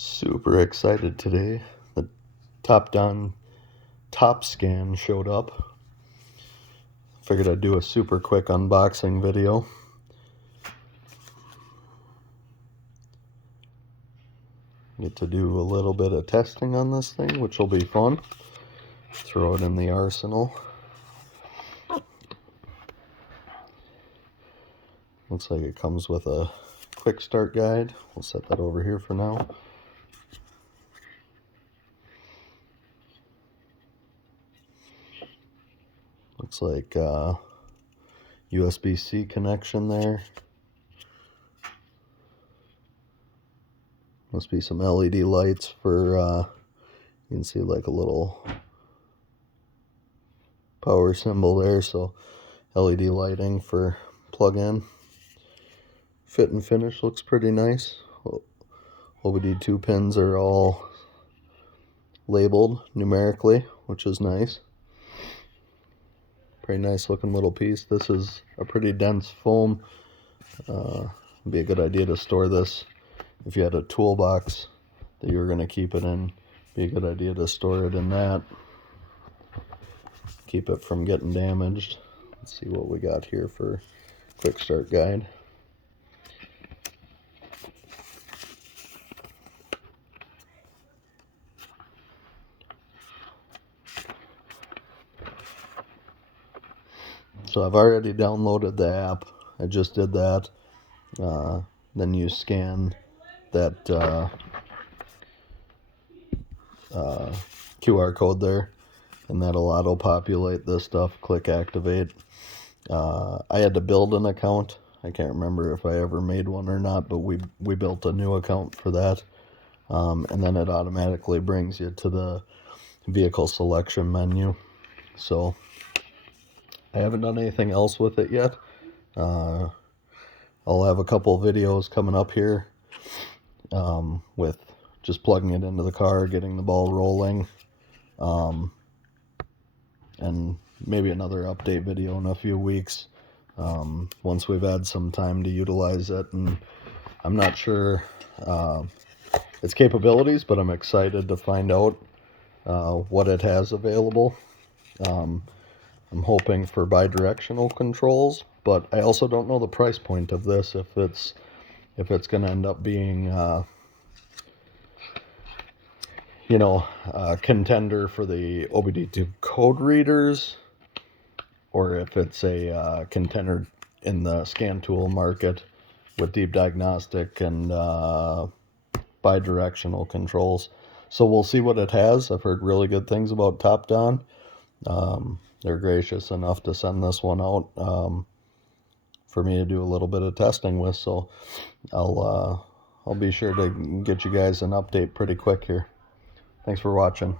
Super excited today. The Topdon Topscan showed up. Figured I'd do a super quick unboxing video. Get to do a little bit of testing on this thing, which will be fun. Throw it in the arsenal. Looks like it comes with a quick start guide. We'll set that over here for now. Looks like USB-C connection there. Must be some LED lights for, you can see like a little power symbol there, so LED lighting for plug-in. Fit and finish looks pretty nice. OBD2 pins are all labeled numerically, which is nice. Pretty nice looking little piece. This is a pretty dense foam. It'd be a good idea to store this if you had a toolbox that you were going to keep it in. Be a good idea to store it in that. Keep it from getting damaged. Let's see what we got here for quick start guide. So I've already downloaded the app. I just did that. Then you scan that QR code there, and that'll auto-populate this stuff. Click activate. I had to build an account. I can't remember if I ever made one or not, but we built a new account for that. And then it automatically brings you to the vehicle selection menu. So I haven't done anything else with it yet. I'll have a couple of videos coming up here with just plugging it into the car, getting the ball rolling, and maybe another update video in a few weeks once we've had some time to utilize it. And I'm not sure its capabilities, but I'm excited to find out what it has available. I'm hoping for bi-directional controls, but I also don't know the price point of this, if it's going to end up being a contender for the OBD2 code readers, or if it's a contender in the scan tool market with deep diagnostic and bi-directional controls. So we'll see what it has. I've heard really good things about Topdon. They're gracious enough to send this one out for me to do a little bit of testing with, so I'll be sure to get you guys an update pretty quick here. Thanks for watching.